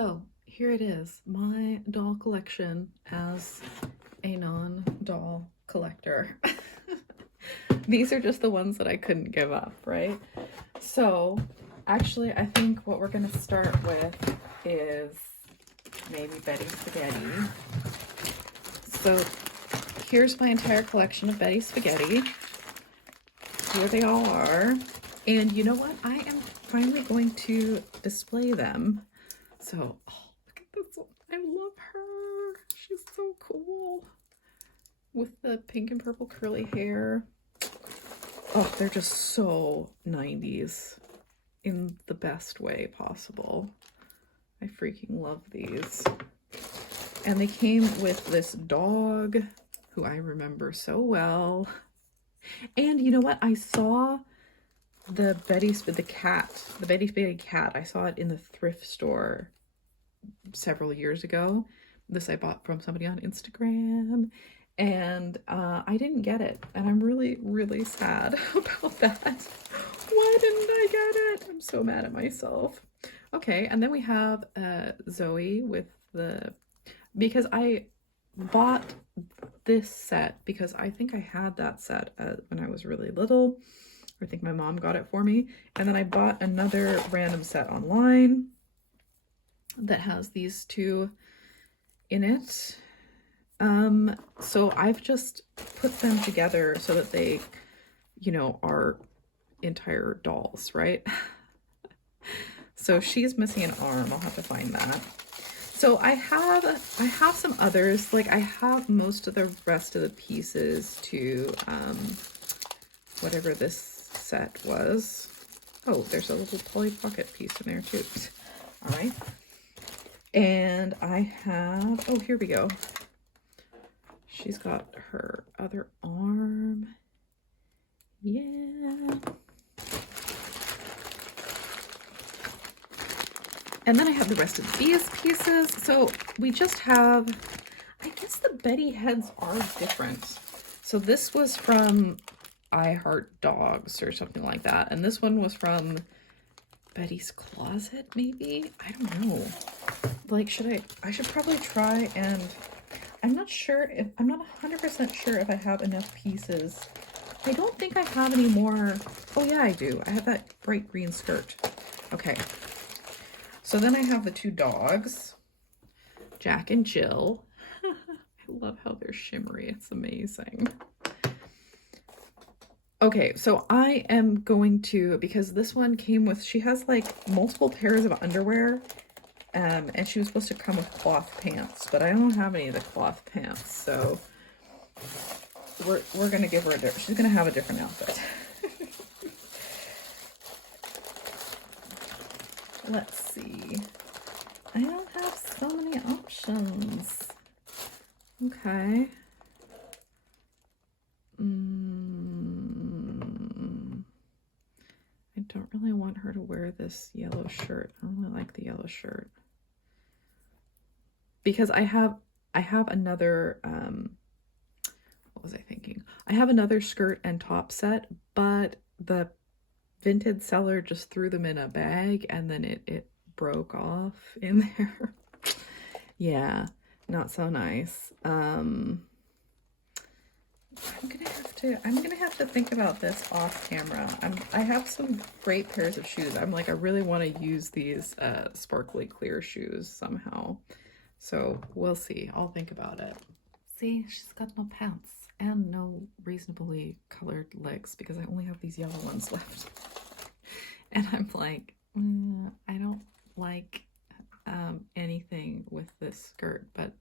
So here it is, my doll collection as a non-doll collector. These are just the ones that I couldn't give up, right? So actually, I think what we're gonna start with is maybe Betty Spaghetti. So here's my entire collection of Betty Spaghetti. Here they all are. And you know what? I am finally going to display them. So, oh, look at this one. I love her. She's so cool. With the pink and purple curly hair. Oh, they're just so 90s in the best way possible. I freaking love these. And they came with this dog who I remember so well. And you know what? I saw the Betty Spaghetti cat. I saw it in the thrift store several years ago. This I bought from somebody on Instagram, and I didn't get it, and I'm really, really sad about that. Why didn't I get it? I'm so mad at myself. Okay, and then we have Zoe with because I bought this set because I think I had that set when I was really little. I think my mom got it for me. And then I bought another random set online that has these two in it. So I've just put them together so that they, you know, are entire dolls, right? So she's missing an arm. I'll have to find that. So I have some others. Like I have most of the rest of the pieces to whatever this set was. Oh, there's a little Polly Pocket piece in there too. All right. And I have, oh, here we go. She's got her other arm. Yeah. And then I have the rest of these pieces. So we just have, I guess the Betty heads are different. So this was from I Heart Dogs or something like that. And this one was from Betty's Closet, maybe? I don't know. Like, I should probably try, and I'm not 100% sure if I have enough pieces. I don't think I have any more. Oh yeah, I do. I have that bright green skirt. Okay. So then I have the two dogs, Jack and Jill. I love how they're shimmery. It's amazing. Okay, so I am going to, because this one came with, she has like multiple pairs of underwear, and she was supposed to come with cloth pants, but I don't have any of the cloth pants, so we're gonna give her she's gonna have a different outfit. Let's see. I don't have so many options. Okay. I don't really want her to wear this yellow shirt. I don't really like the yellow shirt. Because I have another, what was I thinking? I have another skirt and top set, but the vintage seller just threw them in a bag and then it broke off in there. Yeah, not so nice. I'm gonna have to think about this off camera. I have some great pairs of shoes. I really want to use these sparkly clear shoes somehow. So we'll see. I'll think about it. See, she's got no pants and no reasonably colored legs because I only have these yellow ones left. And I'm like, I don't like anything with this skirt, but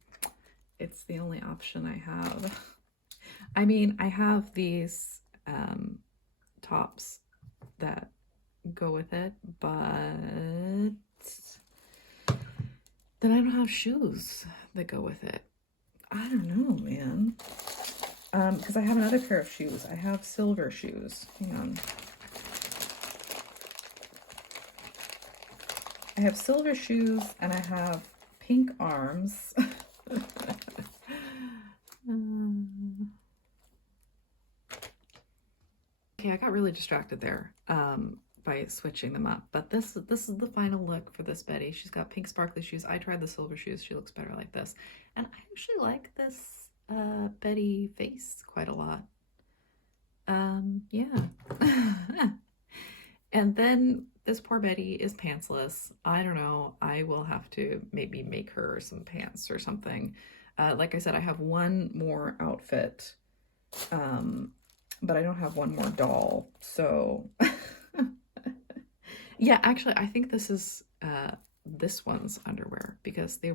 it's the only option I have. I mean, I have these tops that go with it, but then I don't have shoes that go with it. I don't know, man. Because I have another pair of shoes. I have silver shoes. Hang on. I have silver shoes and I have pink arms. Okay, I got really distracted there. by switching them up. But this is the final look for this Betty. She's got pink sparkly shoes. I tried the silver shoes. She looks better like this. And I actually like this Betty face quite a lot. Yeah. And then this poor Betty is pantsless. I don't know. I will have to maybe make her some pants or something. Like I said, I have one more outfit, but I don't have one more doll. So yeah, actually, I think this is this one's underwear because they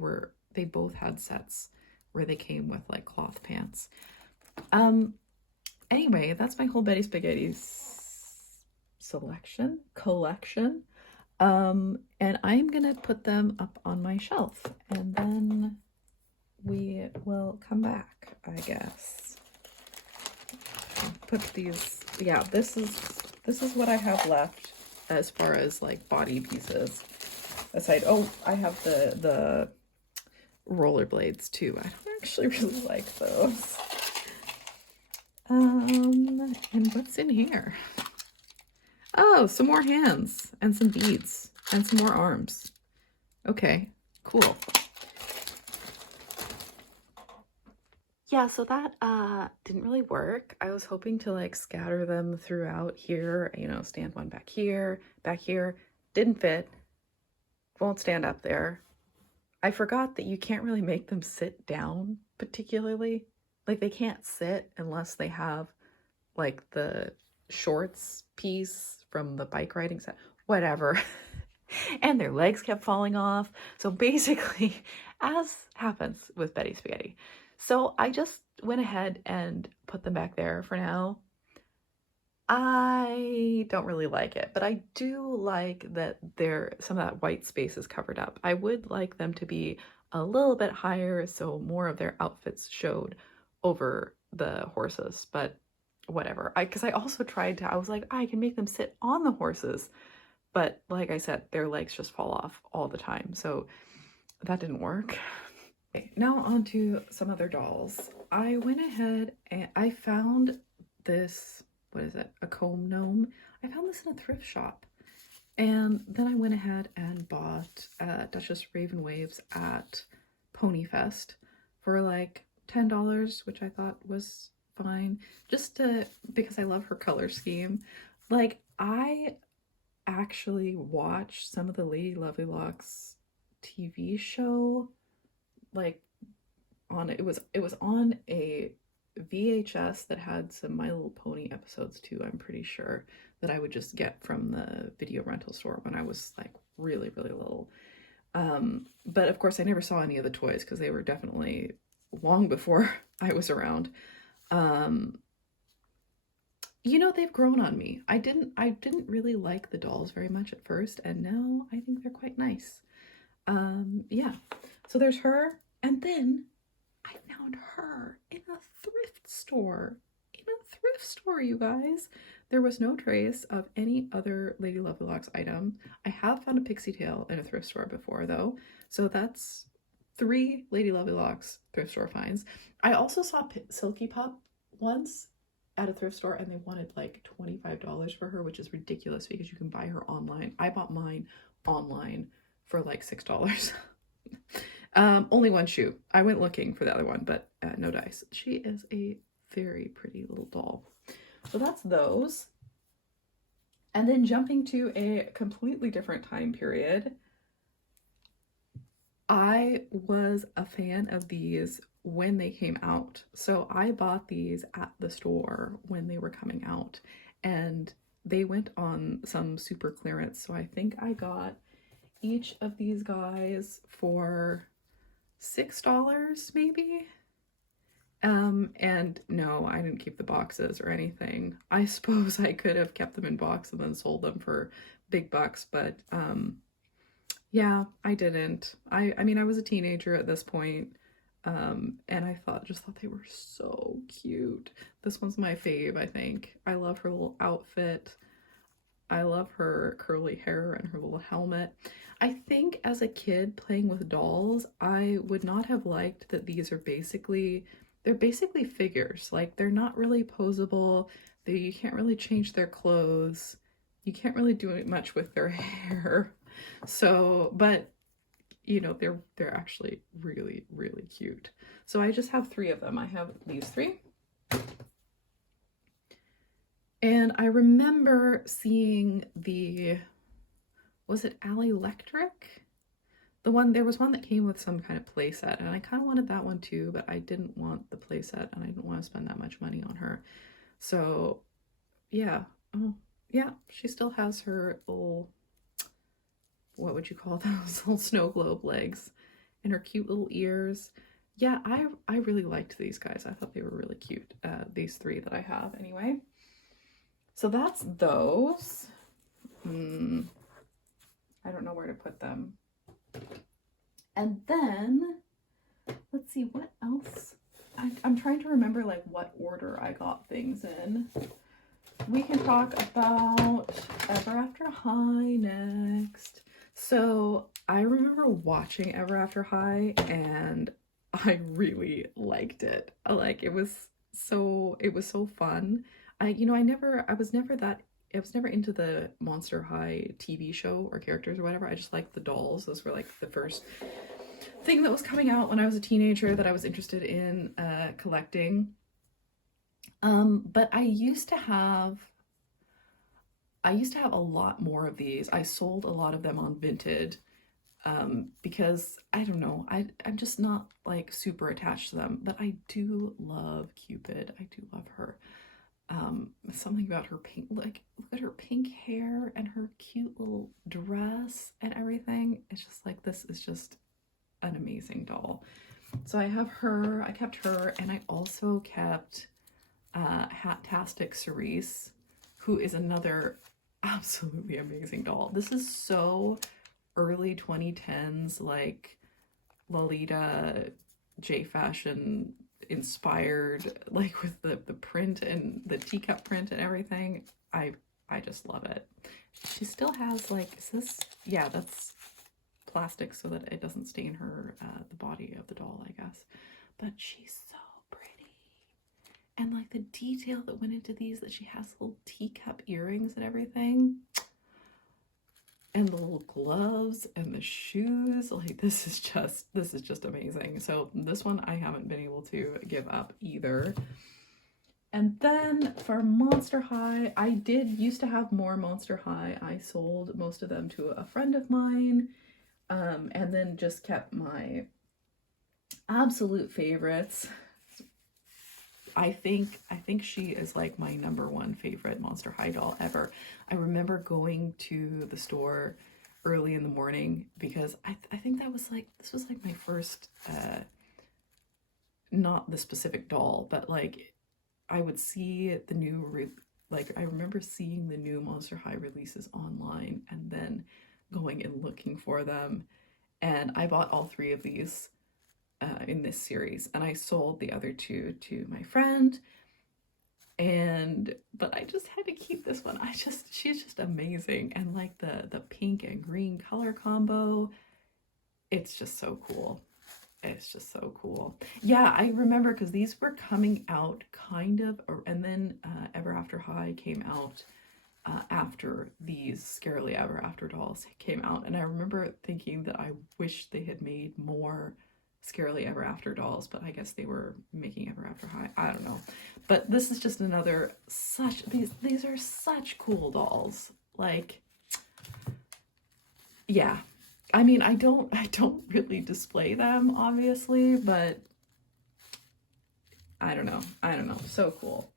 both had sets where they came with like cloth pants. Anyway, that's my whole Betty Spaghetti's collection. And I'm gonna put them up on my shelf and then we will come back, I guess. Put these, yeah, this is what I have left as far as like body pieces. Aside, oh, I have the rollerblades too. I don't actually really like those. And what's in here? Oh, some more hands and some beads and some more arms. Okay, cool. Yeah, so that didn't really work. I was hoping to like scatter them throughout here, you know, stand one back here, didn't fit. Won't stand up there. I forgot that you can't really make them sit down particularly. Like they can't sit unless they have like the shorts piece from the bike riding set, whatever. And their legs kept falling off. So basically, as happens with Betty Spaghetti. So I just went ahead and put them back there for now. I don't really like it, but I do like that some of that white space is covered up. I would like them to be a little bit higher so more of their outfits showed over the horses, but whatever. Because I also tried to, I was like, I can make them sit on the horses, but like I said, their legs just fall off all the time, so that didn't work. Okay, now on to some other dolls. I went ahead and I found this, what is it, a comb gnome. I found this in a thrift shop. And then I went ahead and bought Duchess Raven Waves at Ponyfest for like $10, which I thought was fine. Just because I love her color scheme. Like, I actually watched some of the Lady Lovely Locks TV show, like it was on a VHS that had some My Little Pony episodes too, I'm pretty sure, that I would just get from the video rental store when I was like really, really little. But of course I never saw any of the toys because they were definitely long before I was around. You know, they've grown on me. I didn't really like the dolls very much at first, and now I think they're quite nice. Yeah, so there's her, and then I found her in a thrift store. You guys. There was no trace of any other Lady Lovely Locks item. I have found a pixie tail in a thrift store before though, so that's 3 Lady Lovely Locks thrift store finds. I also saw Silky Pup once at a thrift store and they wanted like $25 for her, which is ridiculous because you can buy her online. I bought mine online for like $6. Only one shoe. I went looking for the other one, but no dice. She is a very pretty little doll. So that's those. And then jumping to a completely different time period, I was a fan of these when they came out. So I bought these at the store when they were coming out, and they went on some super clearance. So I think I got each of these guys for $6 maybe. And no, I didn't keep the boxes or anything. I suppose I could have kept them in box and then sold them for big bucks, but yeah, I didn't. I mean, I was a teenager at this point, and I just thought they were so cute. This one's my fave, I think. I love her little outfit. I love her curly hair and her little helmet. I think as a kid playing with dolls, I would not have liked that these are they're basically figures. Like, they're not really posable. You can't really change their clothes. you can't really do much with their hair. So, but you know, they're actually really, really cute. So I just have 3 of them. I have these 3. And I remember seeing the, was it Alley Electric? There was one that came with some kind of playset, and I kind of wanted that one too, but I didn't want the playset and I didn't want to spend that much money on her. So yeah, oh yeah, she still has her little, what would you call those, little snow globe legs and her cute little ears. Yeah, I really liked these guys. I thought they were really cute, these 3 that I have anyway. So that's those. I don't know where to put them. And then, let's see, what else? I'm trying to remember like what order I got things in. We can talk about Ever After High next. So I remember watching Ever After High and I really liked it. Like it was so fun. I was never into the Monster High TV show or characters or whatever. I just liked the dolls. Those were like the first thing that was coming out when I was a teenager that I was interested in collecting. But I used to have a lot more of these. I sold a lot of them on Vinted because I don't know, I'm just not like super attached to them, but I do love Cupid. I do love her. Something about her pink, like look at her pink hair and her cute little dress and everything. It's just like, this is just an amazing doll. So I have her, I kept her, and I also kept Hatastic Cerise, who is another absolutely amazing doll. This is so early 2010s, like Lolita J fashion inspired, like with the print and the teacup print and everything. I just love it. She still has like, is this, yeah, that's plastic so that it doesn't stain her, the body of the doll, I guess. But she's so pretty. And like the detail that went into these, that she has little teacup earrings and everything. And the little gloves and the shoes, like this is just amazing. So this one I haven't been able to give up either. And then for Monster High, I used to have more Monster High. I sold most of them to a friend of mine, and then just kept my absolute favorites. I think she is like my #1 favorite Monster High doll ever. I remember going to the store early in the morning because I think this was like my first, not the specific doll, but like I would see the new, I remember seeing the new Monster High releases online and then going and looking for them. And I bought all 3 of these in this series, and I sold the other 2 to my friend. But I just had to keep this one. She's just amazing, and like the pink and green color combo, it's just so cool. It's just so cool. Yeah, I remember because these were coming out kind of, and then Ever After High came out after these Scarily Ever After dolls came out, and I remember thinking that I wish they had made more Scarily Ever After dolls, but I guess they were making Ever After High. I don't know. But this is just another these are such cool dolls. Like, yeah. I mean, I don't really display them, obviously, but I don't know. So cool.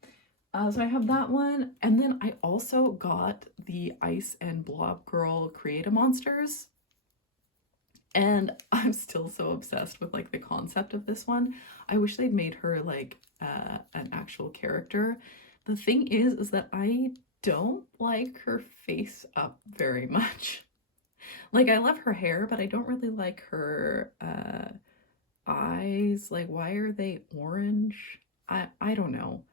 So I have that one, and then I also got the Ice and Blob Girl Create-A-Monsters. And I'm still so obsessed with like the concept of this one. I wish they'd made her like an actual character. The thing is that I don't like her face up very much. Like I love her hair, but I don't really like her eyes. Like why are they orange? I don't know.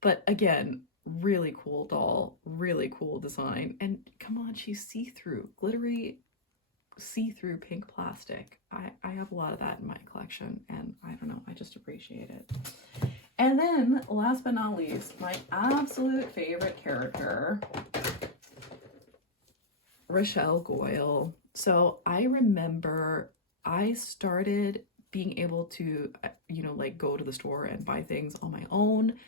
But again, really cool doll, really cool design. And come on, she's see-through, glittery see-through pink plastic. I have a lot of that in my collection, and I don't know, I just appreciate it. And then last but not least, my absolute favorite character Rochelle Goyle. So I remember I started being able to, like go to the store and buy things on my own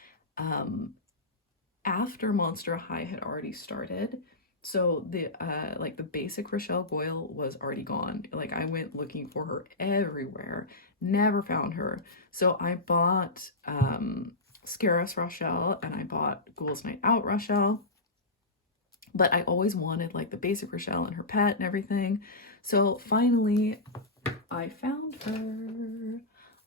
after Monster High had already started. So the like the basic Rochelle Goyle was already gone. Like I went looking for her everywhere, never found her. So I bought Scarus Rochelle and I bought Ghouls Night Out Rochelle. But I always wanted like the basic Rochelle and her pet and everything. So finally I found her.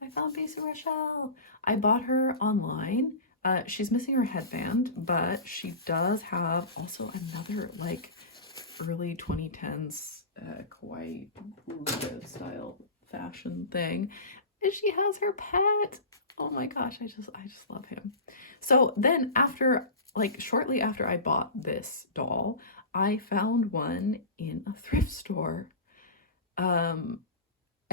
I found basic Rochelle. I bought her online. She's missing her headband, but she does have also another like early 2010s kawaii style fashion thing. And she has her pet. Oh my gosh, I just love him. So then shortly after I bought this doll, I found one in a thrift store.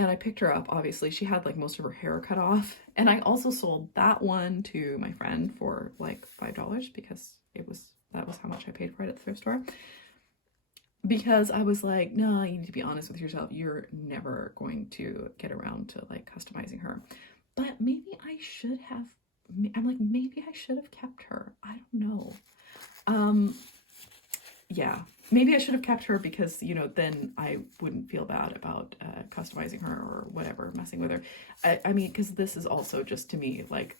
And I picked her up, obviously. She had like most of her hair cut off. And I also sold that one to my friend for like $5 because that was how much I paid for it at the thrift store. Because I was like, no, you need to be honest with yourself. You're never going to get around to like customizing her. But maybe I should have, maybe I should have kept her. I don't know. Yeah, maybe I should have kept her because, then I wouldn't feel bad about customizing her or whatever, messing with her. I mean, because this is also just to me like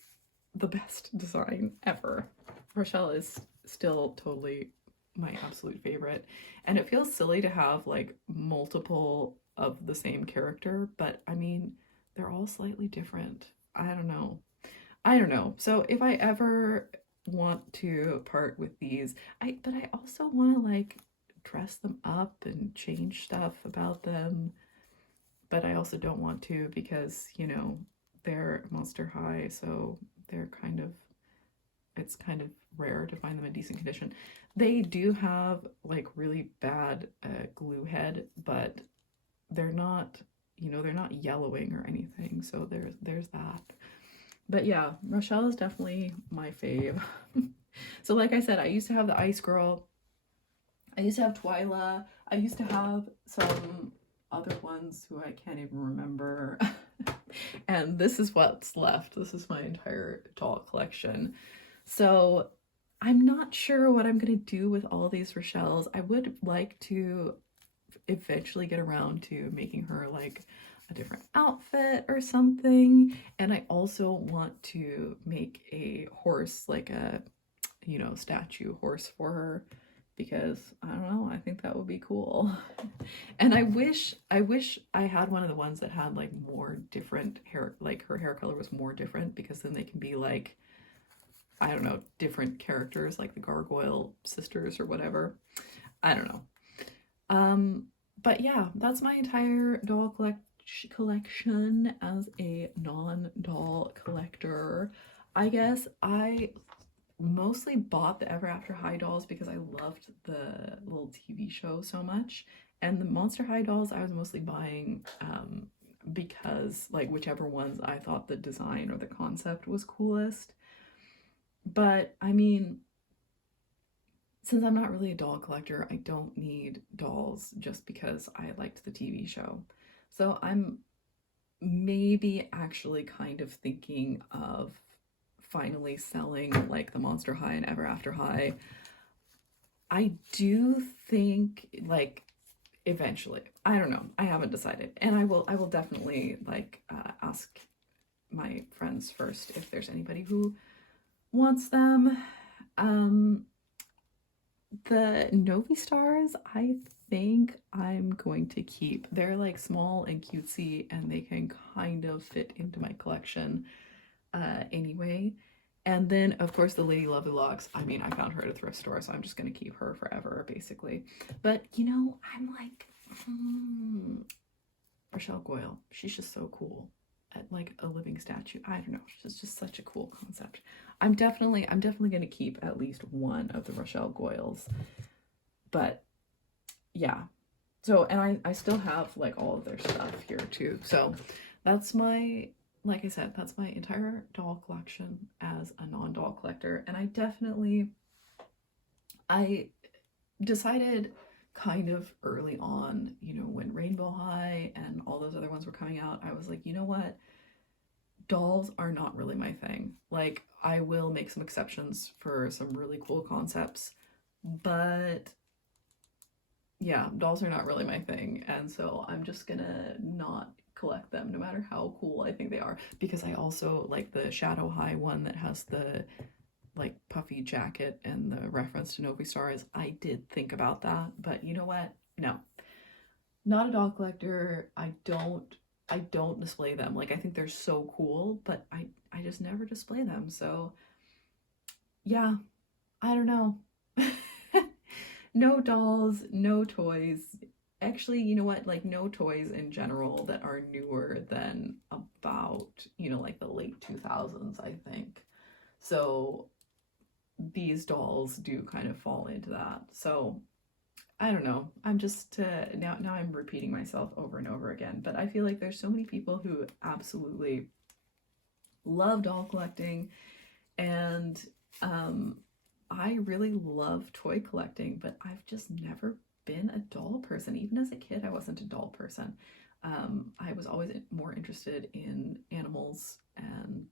the best design ever. Rochelle is still totally my absolute favorite. And it feels silly to have like multiple of the same character, but I mean, they're all slightly different. I don't know. So if I ever want to part with these, but I also want to like dress them up and change stuff about them, but I also don't want to because they're Monster High, so it's kind of rare to find them in decent condition. They do have like really bad glue head, but they're not yellowing or anything, so there's that. But yeah, Rochelle is definitely my fave. So like I said, I used to have the Ice Girl. I used to have Twyla. I used to have some other ones who I can't even remember. And this is what's left. This is my entire doll collection. So I'm not sure what I'm going to do with all these Rochelles. I would like to eventually get around to making her like a different outfit or something. And I also want to make a horse, like a statue horse for her, because I don't know, I think that would be cool. And I wish I had one of the ones that had like more different hair, like her hair color was more different, because then they can be like, I don't know, different characters like the Gargoyle sisters or whatever. I don't know. But yeah, that's my entire doll collection as a non-doll collector. I guess I mostly bought the Ever After High dolls because I loved the little TV show so much. And the Monster High dolls I was mostly buying because like whichever ones I thought the design or the concept was coolest. But I mean, since I'm not really a doll collector, I don't need dolls just because I liked the TV show. So I'm maybe actually kind of thinking of finally selling like the Monster High and Ever After High. I do think like eventually. I don't know. I haven't decided. And I will definitely like ask my friends first if there's anybody who wants them. The Novi Stars, I think I'm going to keep. They're like small and cutesy and they can kind of fit into my collection anyway. And then of course the Lady Lovely Locks, I mean, I found her at a thrift store, so I'm just gonna keep her forever basically. But I'm like Rochelle Goyle, she's just so cool, like a living statue. I don't know, she's just such a cool concept. I'm definitely gonna keep at least one of the Rochelle Goyles. But yeah, so, and I still have like all of their stuff here too. So that's my, like I said, that's my entire doll collection as a non-doll collector. And I decided kind of early on, you know, when Rainbow High and all those other ones were coming out, I was like, you know what? Dolls are not really my thing. Like, I will make some exceptions for some really cool concepts, but yeah, dolls are not really my thing. And so I'm just gonna not collect them no matter how cool I think they are, because I also like the Shadow High one that has the like puffy jacket and the reference to Novi Stars. I did think about that, but you know what? No, not a doll collector. I don't display them. Like, I think they're so cool, but I just never display them. So yeah, I don't know. No dolls, no toys. Actually, you know what? Like, no toys in general that are newer than about, you know, like the late 2000s, I think. So these dolls do kind of fall into that. So I don't know. I'm just now I'm repeating myself over and over again, but I feel like there's so many people who absolutely love doll collecting, and I really love toy collecting, but I've just never been a doll person. Even as a kid, I wasn't a doll person. I was always more interested in animals and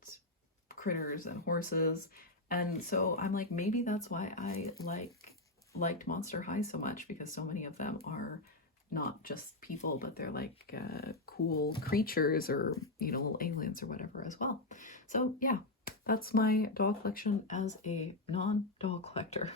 critters and horses. And so I'm like, maybe that's why I liked Monster High so much, because so many of them are not just people, but they're like cool creatures, or, you know, little aliens or whatever as well. So yeah, that's my doll collection as a non-doll collector.